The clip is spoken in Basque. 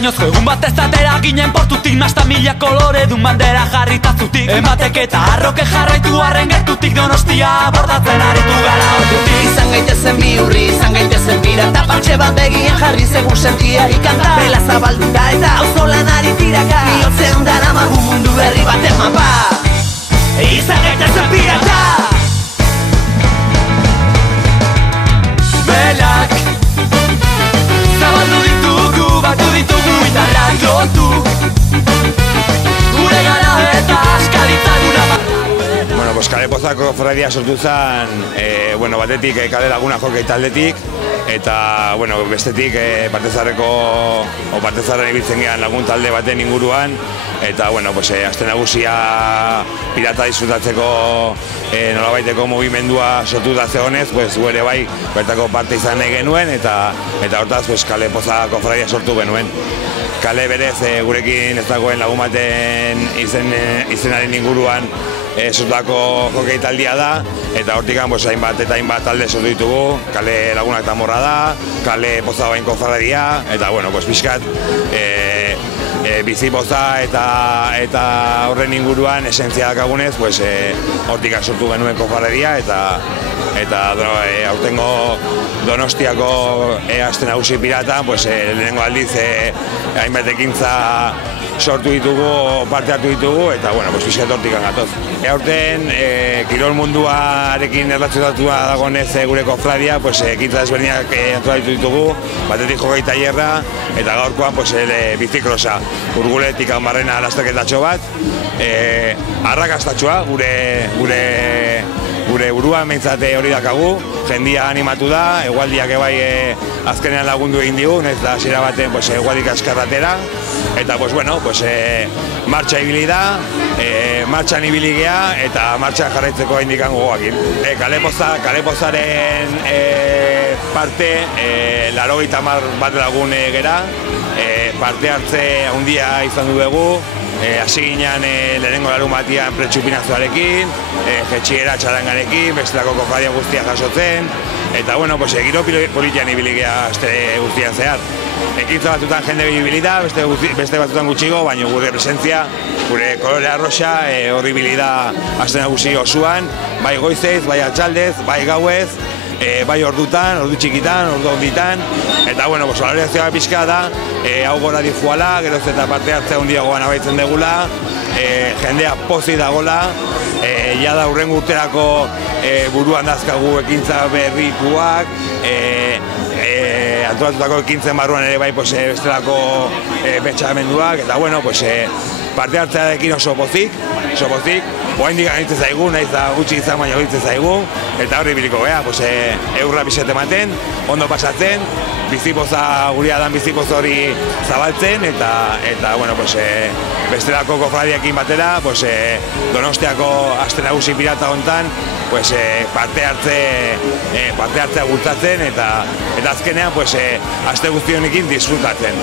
añozko egun bat ez atera ginen portutik, nasta mila kolore dun bandera jarritazutik. Ematek eta arroke jarraitu arren gertutik, Donostia bordatzen aritu gara ordutik. Izan gaitezen bihurri, izan gaitezen pirata, partxe bat begian jarri segun sentia ikanta. Bela zabaldura eta auzolan ari tiraka, bihotzean dara magu mundu berri baten mapa. Izan gaitezen pirata. Belak zabaldu ditugu, batu ditugu indarrak lotu, gure gara eta askalitzaguna Bueno, pues Kale Pozako kofradia sortu zen, batetik Kale Laguna Jokei taldetik, eta, bestetik Partezarren ibiltzen gehan lagun talde baten inguruan, eta, aste nagusia pirata disfrutatzeko nolabaiteko mugimendua sortu da zegonez, gu ere bai bertako parte izan nahi genuen, eta hortaz Kale Pozako kofradia sortu genuen. Kale berez gurekin ez dagoen lagun baten izenaren inguruan sortutako jokei taldia da, eta hortik hainbat eta hainbat talde sortu ditugu. Kale Lagunak eta Morra da, Kale Pozabain kofradia, eta pixkat bizi poza eta horren inguruan esentzia dakagunez, hortik sortu genuen kofradia, eta aurtengo Donostiako aste nagusi pirata, lehenengo aldiz hainbat ekintza sortu ditugu, parte hartu ditugu, eta pixkat hortik gatoz. Aurten, kirol munduarekin erlatxotatua dagoenez gure kofradia, ekintza desberdinak antolatu ditugu, batetik jokei tailerra, eta gaurkoan bizikrosa, urguletik Barrena lasterketatxo bat, arrakastatxoa, gure buruan behintzate hori dakagu, jendia animatu da, egualdiak ebai azkenean lagundu egin digu, ez da hasiera baten egualdik askarratera, eta martxa ibili da, martxan ibili gea, eta martxan jarraitzeko haindikan gogoakin. Kale Pozaren parte, 80 bat lagun gera, parte hartze handia izan dugu, hasi ginen lehenengo larun batian pretxupinazoarekin, jetxiera txarangarekin, bestelako kofradia guztia jasotzen, eta giro politian ibili gea aste guztian zehar. Ekintza batzutan jende ibili da, beste batzutan gutxigo, baina gure presentzia, gure kolore arroxa horri ibili da aste nagusi osoan, bai goizez, bai atxaldez, bai gauez, bai ordutan, ordu txikitan, ordu honditan, eta valorazioa pixka da, hau gora difuala, geroz eta parte hartzea handiagoan abaitzen degula, jendea pozik dagola, jada hurrengo urterako buruan dazkagu ekintza berrikuak, antolatutako ekintzen barruan ere bai bestelako pentsamenduak, eta parte hartzearekin oso pozik, oraindik gaitzen zaigu, nahiz da gutxi izan baina gaitzen zaigu, eta horri biliko gea, eurra pixet ematen, ondo pasatzen, bizipoza guria dan bizipoza hori zabaltzen, eta bestelako kofradiakin batera, Donostiako aste nagusi pirata hontan, parte hartzea bultzatzen, eta azkenean aste guzti honekin disfrutatzen.